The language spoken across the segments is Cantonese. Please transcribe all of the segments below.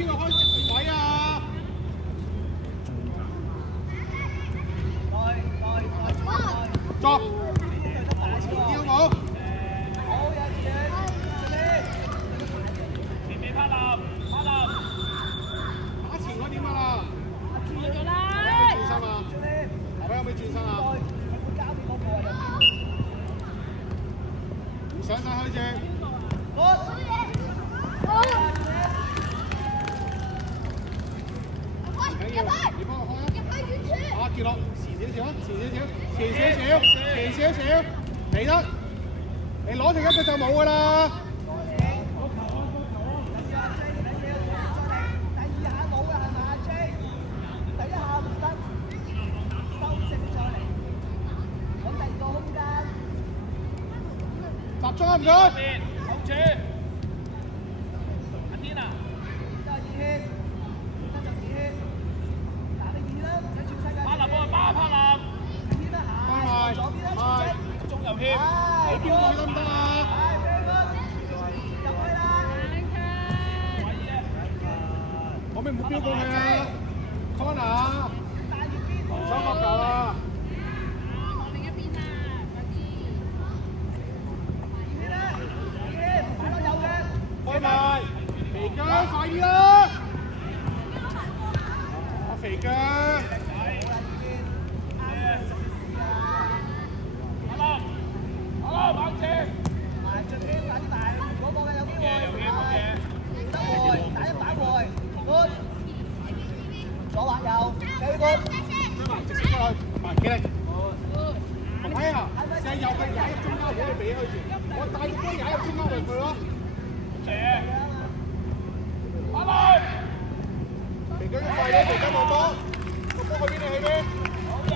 邊個開位啊？作，要冇？打前嗰點啊啦？轉身啊！後尾有冇轉身啊？唔上晒開始。你幫我開啊！啊，傑樂遲少少，嚟得，你攞剩一個就冇㗎啦。集中啊唔該。你邊個得唔得啊？我咪冇標過佢啊 ！Corner， 防守角球啊！開埋，肥姜快啲啦！阿肥姜。幾力？唔係啊，成日右佢踩入中間，唔好你俾佢住。我帶個波踩入中間咪佢咯。肥姜快啲，肥姜望波，個波去邊你去邊？肥姜。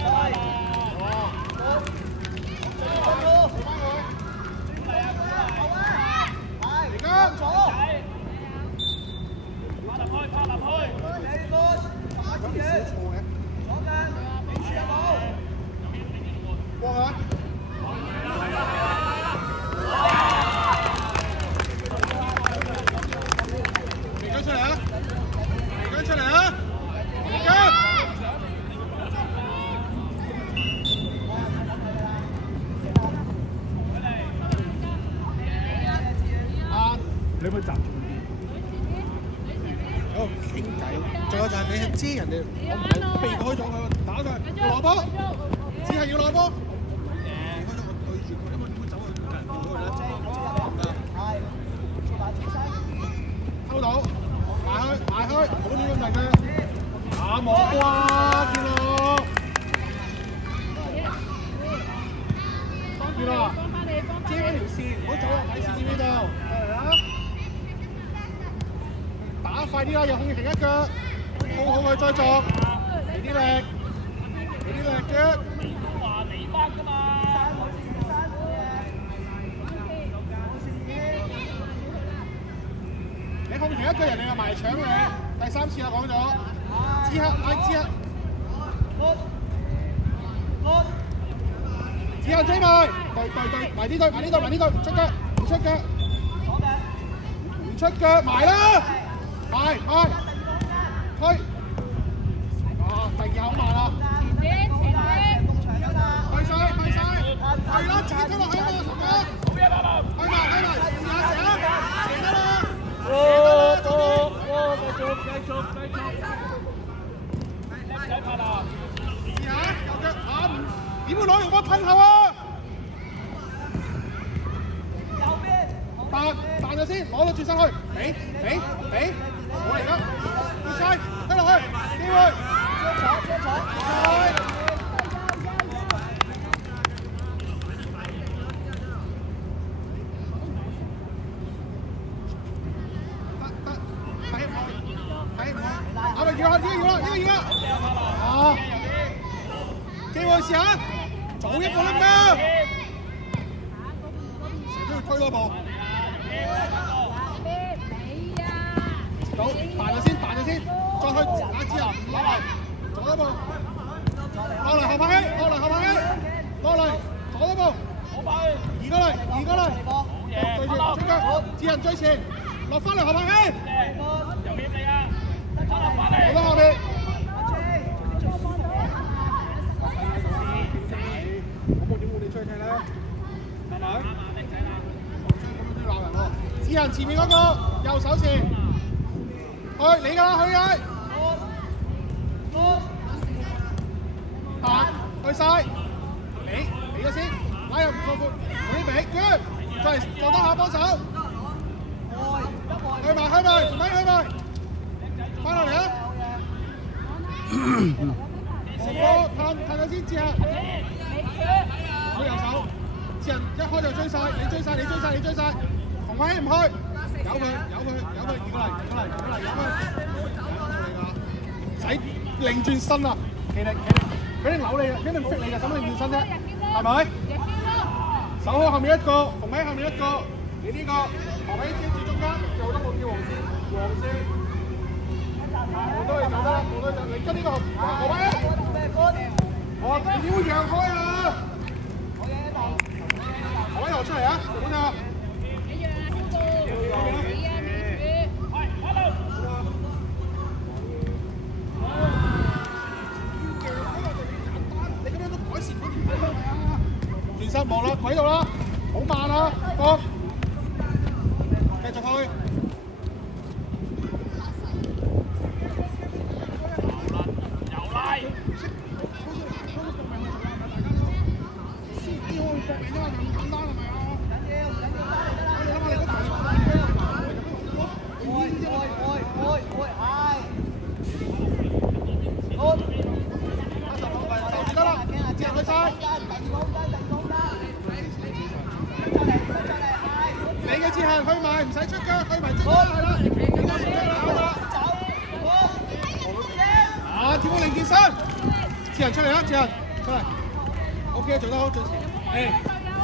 過佢。肥姜出嚟啊！肥姜出嚟啊！肥姜。你咪集中啲。好傾偈，仲有就係你係知人哋，我唔係避開咗佢，打佢攞波，只係要攞波。避開咗我對住佢，因為點會走去近佢咧？偷到，埋開，好啲咁大嘅。打冇啊，見到。見到啊！遮嗰條線，唔好走入底線呢度。打快啲啦，有空停一腳，好好去再作，俾啲力啫。話嚟翻㗎嘛。你空停一腳，人哋又埋搶你，第3次啦講咗。之後，之後追埋，對，埋啲對，出腳，唔出腳，唔出腳，埋啦。係，推，啊，第2口慢啦，前邊，退晒，係啦，自己推落去啊嘛，同學，去埋，射得啦，繼續，唔使拍啦，試下，右腳打唔，點會攞用波噴後啊？彈咗先，攞到轉身去，俾，我嚟啦，要晒，推落去，機會，要啦，啊，機會試下，早一步得唔得？成日都要推多步。好，彈咗先，再去打之後，落嚟，左一步，落嚟後拍起，落嚟，左一步，移過嚟，對住出腳，智人追前，落落翻嚟後排氣。右邊嚟啊！好多後面。我點會你出去踢咧？係咪？咁都要鬧人喎！指人前面嗰個右手前，去你㗎啦，去嘅。去晒，你嘅先，拉入個闊，嗰啲尾，捐，再做得下幫手，去埋，扶尾去埋，翻落嚟啊！我探咗先，志恒，好右手，志恒一開就追晒，你追晒，紅威唔去，由佢，移過嚟，由佢，唔使擰轉身啊，企力。俾你扭你啊！俾你逼你啊！使乜你轉身啫？係咪？手開後面一個，縫喺後面一個。你呢個學喺接住中間，做得冇叫黃線。我都係走得啦，我都走。你跟呢個學位啊！我點會讓開啊？學位學出嚟啊！做乜啊？你讓啊，小哥。你啊，轉身望啦，軌道啦，好慢啊，放，繼續去。又拉。先要搏命啫嘛，咁簡單係咪啊？你嘅志恒去埋，唔使出腳，去埋中間係啦。啊，跳高另健身，志恒出嚟啦，志恒出嚟。OK， 做得好，最前。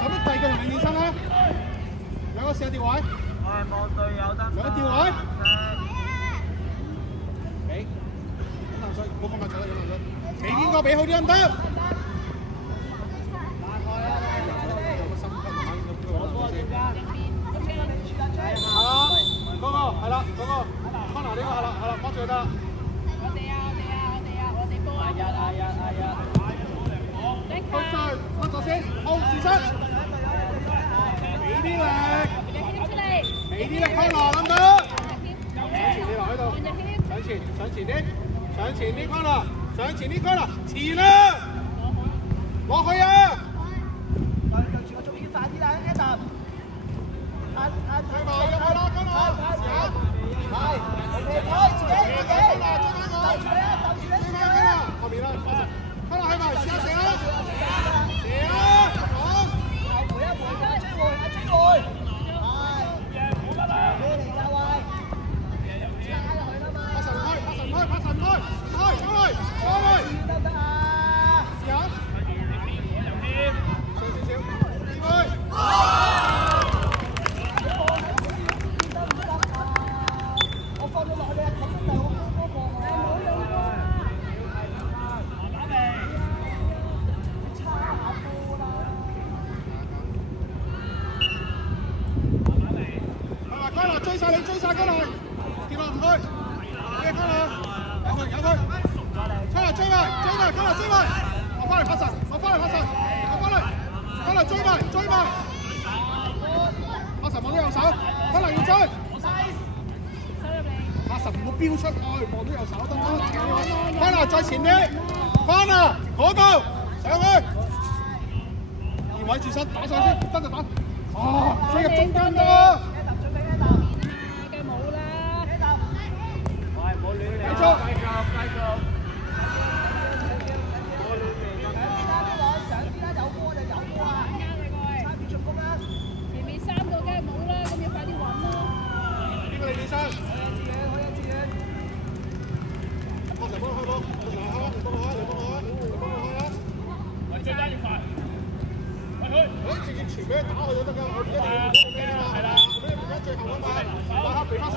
咁第二個同另健身啦，兩個試下調位。望隊友得。兩個調位。俾，飲啖水，唔好放埋嘴啦，飲啖水。俾邊個俾好啲得唔得？嗰個係啦，嗰個康拿呢個係啦，幫住佢得啦。我哋波啊！甩咗先，控住身，俾啲力，俾啲力康拿得唔得？上前你留喺度，上前啲康拿，前啦，落去啊！去埋入去啦，康拿，後面啦，康拿去埋，試下射啦，好。拍神開，開，試下，上少少，開。追晒你，追晒佢嚟，跌落唔去，嘅佢啦，有佢，出嚟追埋，佢嚟追埋，我翻嚟拍神，佢嚟追埋，阿神望到右手，佢嚟要追，阿神唔好飆出去，望到右手得唔得？翻嚟再前啲，翻啊，嗰度上去，二位住身，打上先，得就打，啊，追入中間得。繼續。前面3個梗係冇啦，咁要快啲揾咯。邊個嚟健身？我成幫佢開波，你幫我開啊！嚟追加要快，喂佢，直接傳俾佢打去就得㗎，我一定要咩啊？係啦，俾你而家最後嗰把，打下俾翻上，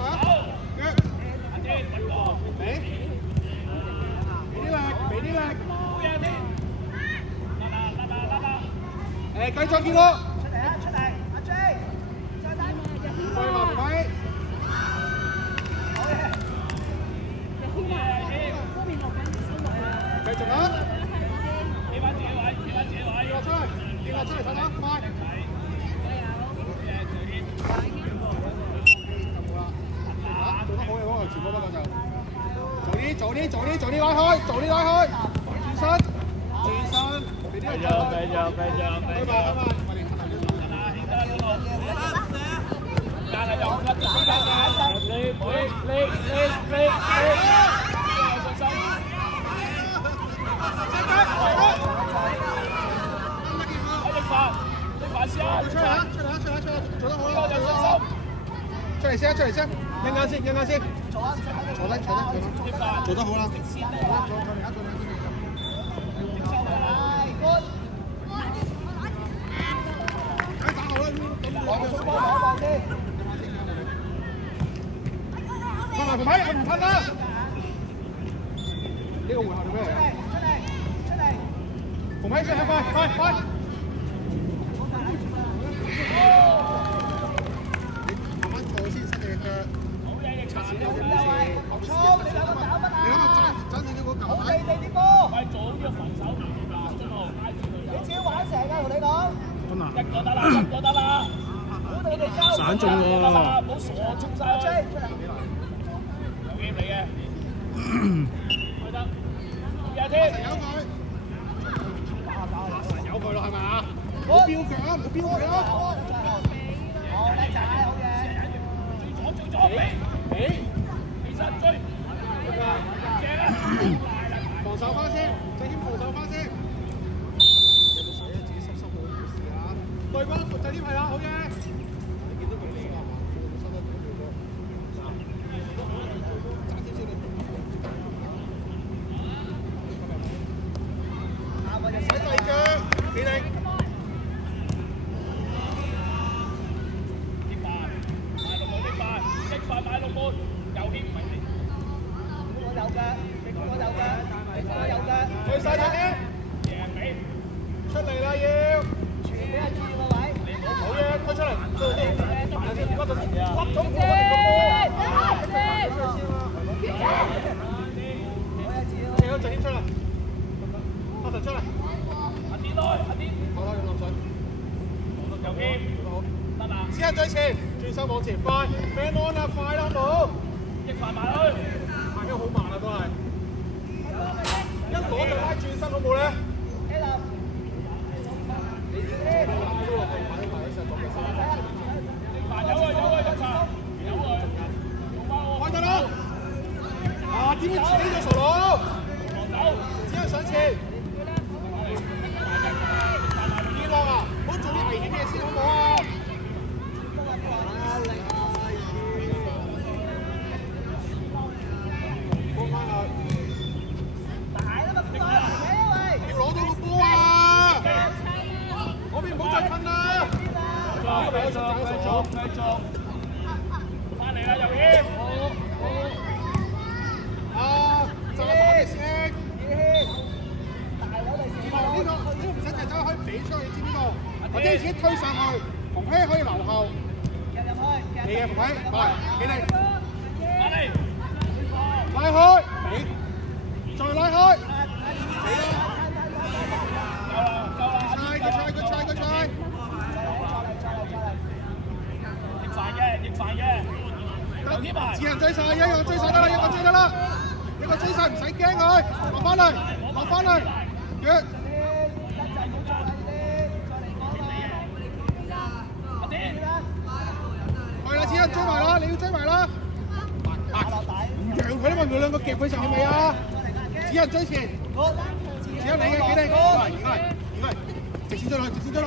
俾啲力，繼續見我。出嚟，阿 J，再打。再麻煩。早啲拉開，早啲拉開，轉身，俾啲人繼續，開慢，但係又唔甩咗你先出嚟啊，做得好啦，出嚟先，一陣先，坐低，做得好啦，放埋盤牌，唔噴啦！呢個回合係咩嚟啊？盤牌出嚟，快！慢慢坐先，伸隻腳。你諗下爭住呢個球牌。快做呢個防守中路拉住佢。真啊！一個得啦，散中喎！唔好傻衝曬去。有機你嘅，開得，廿添。有佢咯，係咪啊？冇標腳啊！最左，其實追，正啦。防守翻先，最謙防守翻先。有冇水啊？自己濕到冇事啊！對方最謙係啊，好嘢！你見到佢呢個係嘛？佢收得幾條波？賺啲先你。洗對腳，起力。買六門，右邊唔係你。去晒嗰啲，贏你，出嚟啦要！好嘢，推出嚟，屈到先，屈咗借咗最謙出嚟，阿神出嚟，阿天來，好啦，用落水，右邊，得啦，指人最前，轉身往前快 ，man on 啊，快啦好，益快埋去，快得好慢啊都係，一攞就拉轉身好冇咧？開得啦！啊，點樣處理咗傻佬？只係上前。伊朗啊，唔好做啲危險嘅嘢先好唔好啊？幫翻佢。要攞到個波啊！嗰邊唔好再噴啦！繼續，翻嚟啦，右邊，啊，就係打嘅先。呢個唔使隻手可以俾出去，知唔知道？或者自己推上去，馮希可以留後。你嘅馮希，嚟，幾力？翻嚟，拉開，俾，再拉開，俾啦。夠啦，佢猜。逆犯嘅，右添埋，只人追晒，一個追晒得啦，一個追晒唔使驚佢，落翻嚟，腳。阿天，係啦，只人追埋啦，你要追埋啦。唔讓佢啦嘛，佢兩個夾佢上係咪啊？只人追前，只有你嘅幾力，而家直線追落，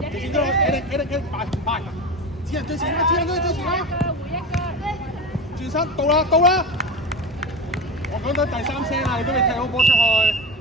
幾力，快！只人追前啦，轉身到啦！我講到第3聲啦，你都未踢好波出去。